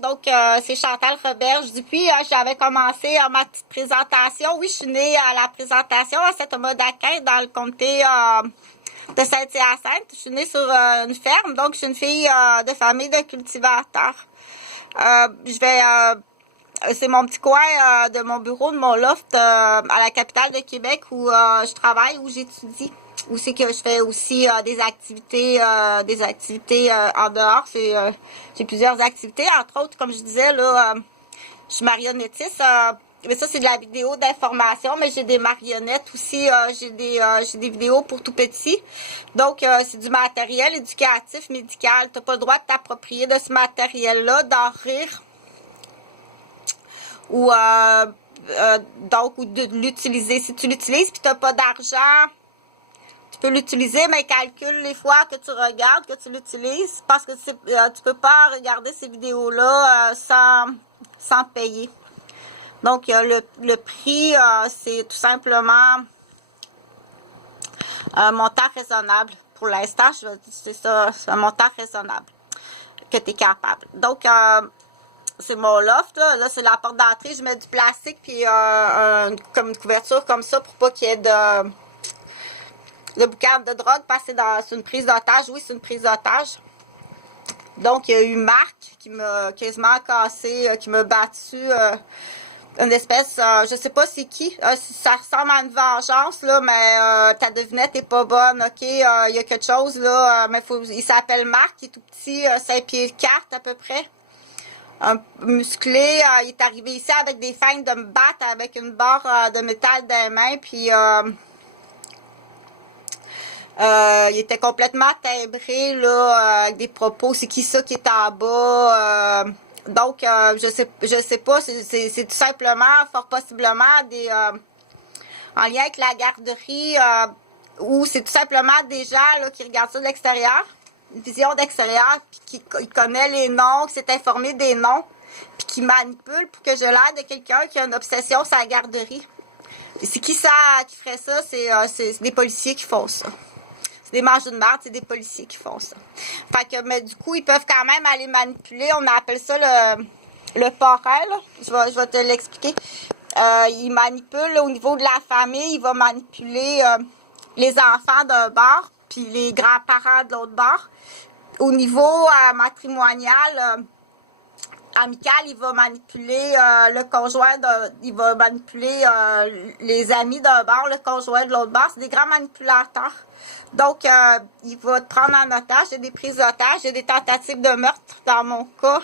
Donc, c'est Chantal Roberge. Depuis, j'avais commencé ma petite présentation. Oui, je suis née à la présentation à Saint-Thomas-d'Aquin, dans le comté de Saint-Hyacinthe. Je suis née sur une ferme, donc je suis une fille de famille de cultivateurs. C'est mon petit coin de mon bureau, de mon loft à la capitale de Québec où je travaille, où j'étudie. Où c'est que je fais aussi des activités en dehors. J'ai plusieurs activités, entre autres, comme je disais, là, je suis marionnettiste. Mais ça, c'est de la vidéo d'information, mais j'ai des marionnettes aussi. J'ai des vidéos pour tout petit. Donc, c'est du matériel éducatif, médical. Tu n'as pas le droit de t'approprier de ce matériel-là, d'en rire. Ou de l'utiliser. Si tu l'utilises et tu n'as pas d'argent, tu peux l'utiliser, mais calcule les fois que tu regardes, que tu l'utilises, parce que tu peux pas regarder ces vidéos-là sans payer. Donc, le prix, c'est tout simplement un montant raisonnable. Pour l'instant, c'est ça, c'est un montant raisonnable que tu es capable. Donc, c'est mon loft, là c'est la porte d'entrée. Je mets du plastique puis comme une couverture comme ça pour pas qu'il y ait de boucan de drogue, parce que c'est une prise d'otage. Oui, c'est une prise d'otage. Donc, il y a eu Marc qui m'a quasiment cassé, qui m'a battu une espèce, je sais pas c'est qui. Ça ressemble à une vengeance, là, mais ta devinette est pas bonne, ok? Il y a quelque chose, là, mais il s'appelle Marc, il est tout petit, 5 pieds 4 à peu près. Musclé, il est arrivé ici avec des feintes de me battre avec une barre de métal dans les mains, puis il était complètement timbré, là, avec des propos, c'est qui ça qui est en bas, donc, je sais pas, c'est tout simplement, fort possiblement, en lien avec la garderie, ou c'est tout simplement des gens, là, qui regardent ça de l'extérieur, une vision d'extérieur, puis qui connaît les noms, qui s'est informé des noms, puis qui manipule pour que je l'air de quelqu'un qui a une obsession sur la garderie. Et c'est qui ça qui ferait ça? C'est des policiers qui font ça. Des mangeurs de merde, c'est des policiers qui font ça. Fait que, mais du coup, ils peuvent quand même aller manipuler. On appelle ça le parrain, là. Je vais te l'expliquer. Il manipule là, au niveau de la famille. Il va manipuler les enfants d'un bord, puis les grands-parents de l'autre bord. Au niveau matrimonial, amical, il va manipuler le conjoint, il va manipuler les amis d'un bord, le conjoint de l'autre bord. C'est des grands manipulateurs. Donc, il va te prendre en otage. Il y a des prises d'otages, il y a des tentatives de meurtre dans mon cas,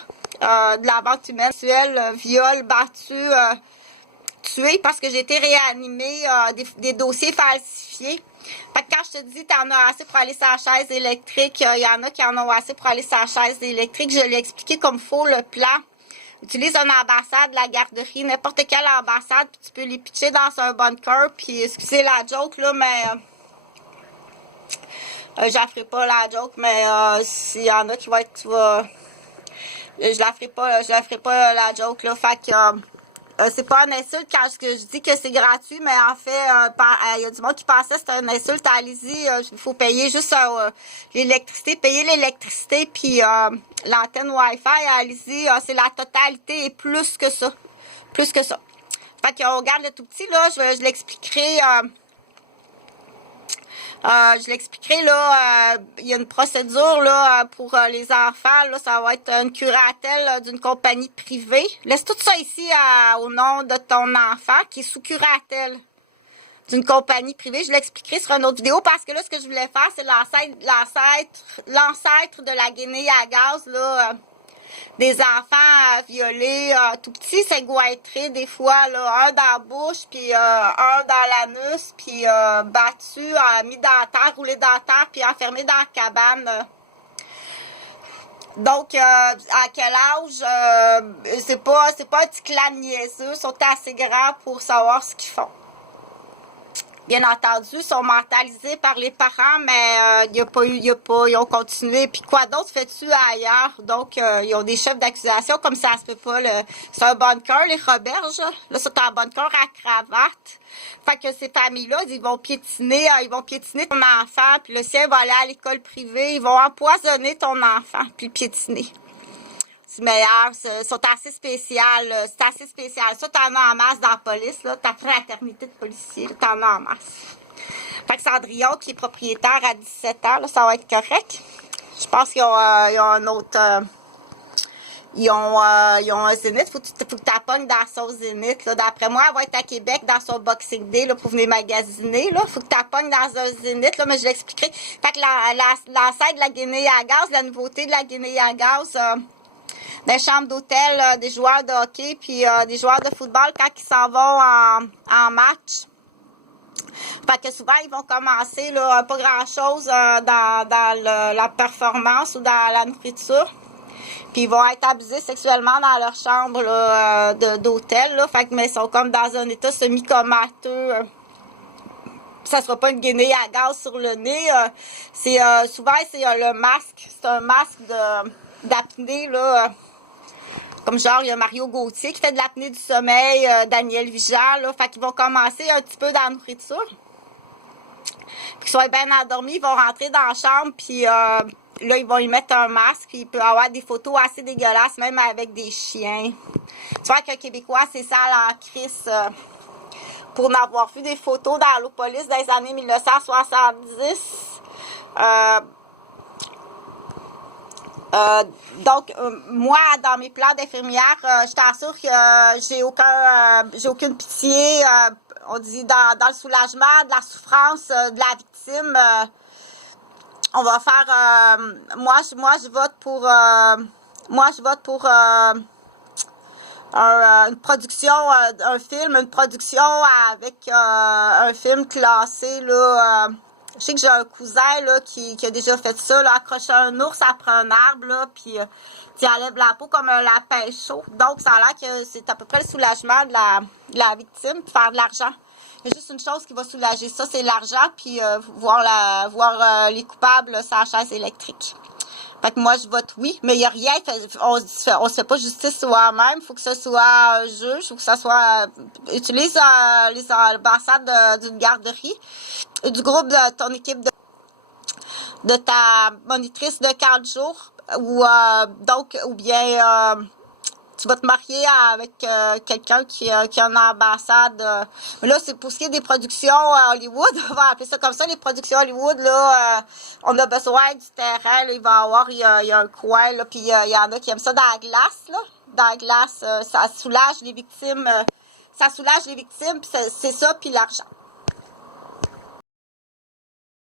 de la vente humaine, viol, battu, tué, parce que j'ai été réanimée, des dossiers falsifiés. Fait que quand je te dis t'en as assez pour aller sur la chaise électrique, il y en a qui en ont assez pour aller sur la chaise électrique. Je l'ai expliqué comme il faut, le plan. Utilise une ambassade, la garderie, n'importe quelle ambassade, puis tu peux les pitcher dans un bunker, puis excusez la joke, là, mais j'en ferai pas la joke, mais s'il y en a qui vont être, je la ferai pas la joke, là, fait que c'est pas une insulte quand je dis que c'est gratuit, mais en fait, il y a du monde qui pensait que c'était une insulte. Allez-y, il faut payer juste l'électricité, payer l'électricité, puis l'antenne Wi-Fi, allez-y, c'est la totalité et plus que ça. Plus que ça. Fait qu'on regarde le tout petit, là, je l'expliquerai. Là, il y a une procédure là pour les enfants, là, ça va être une curatelle d'une compagnie privée. Laisse tout ça ici au nom de ton enfant qui est sous curatelle d'une compagnie privée. Je l'expliquerai sur une autre vidéo parce que là, ce que je voulais faire, c'est l'ancêtre de la guenille à gaz, là, des enfants violés, tout petits, c'est goitré des fois, là, un dans la bouche, puis un dans l'anus, puis battu, mis dans la terre, roulé dans la terre, puis enfermé dans la cabane. Donc, à quel âge? C'est pas un petit clan niaiseux, ils sont assez grands pour savoir ce qu'ils font. Bien entendu, ils sont mentalisés par les parents, mais ils ont continué. Puis quoi d'autre fais-tu ailleurs? Donc, ils ont des chefs d'accusation, comme ça se peut pas. C'est un bunker, les Roberges. Là, c'est un bunker à cravate. Fait que ces familles-là, ils vont piétiner ton enfant, puis le sien va aller à l'école privée. Ils vont empoisonner ton enfant, puis le piétiner. c'est meilleur, sont assez spéciales, c'est assez spécial. Ça, t'en as en masse dans la police, là, ta fraternité de policiers, là, t'en as en masse. Fait que Cendrillon, qui est propriétaire à 17 ans, là, ça va être correct. Je pense qu'ils ont un autre... ils ont un Zénith. Faut que tu pognes dans son Zénith. D'après moi, elle va être à Québec dans son Boxing Day là, pour venir magasiner. Là. Faut que tu pognes dans un Zénith, là, mais je l'expliquerai. Fait que l'ancêtre de la Guinée à gaz, la nouveauté de la Guinée à gaz, des chambres d'hôtel, des joueurs de hockey, puis des joueurs de football quand ils s'en vont en match. Fait que souvent, ils vont commencer là, pas grand-chose dans la performance ou dans la nourriture. Puis ils vont être abusés sexuellement dans leur chambre là, d'hôtel. Là. Fait que, mais ils sont comme dans un état semi-comateux. Ça sera pas une guinée à gaz sur le nez. Souvent, c'est le masque. C'est un masque d'apnée, là. Comme genre, il y a Mario Gauthier qui fait de l'apnée du sommeil, Daniel Vigal, là. Fait qu'ils vont commencer un petit peu dans la nourriture. Puis qu'ils soient bien endormis, ils vont rentrer dans la chambre, puis là, ils vont y mettre un masque, puis il peut avoir des photos assez dégueulasses, même avec des chiens. Tu vois qu'un Québécois, c'est ça la crise. Pour en avoir vu des photos dans l'Opolice dans les années 1970. Donc, moi, dans mes plans d'infirmière, je t'assure que j'ai aucune pitié. On dit dans le soulagement, de la souffrance de la victime. On va faire. Moi, je vote pour. Une production, une production avec un film classé là. Je sais que j'ai un cousin là qui a déjà fait ça, là, accrocher un ours après un arbre, là, puis tu enlèves la peau comme un lapin chaud. Donc, ça a l'air que c'est à peu près le soulagement de la victime, puis faire de l'argent. Il y a juste une chose qui va soulager ça, c'est l'argent, puis voir les coupables là, sur la chaise électrique. Fait que moi, je vote oui, mais il n'y a rien, on se fait pas justice soi-même, il faut que ce soit un juge, il faut que ça soit... utilise les ambassades d'une garderie, du groupe de ton équipe de ta monitrice de 4 jours, ou bien tu vas te marier avec quelqu'un qui a une ambassade. Mais là, c'est pour ce qui est des productions Hollywood, on va appeler ça comme ça, les productions Hollywood, là, on a besoin du terrain, là, il y a un coin, là, puis il y en a qui aiment ça dans la glace, là. Dans la glace, ça soulage les victimes, puis c'est ça, puis l'argent.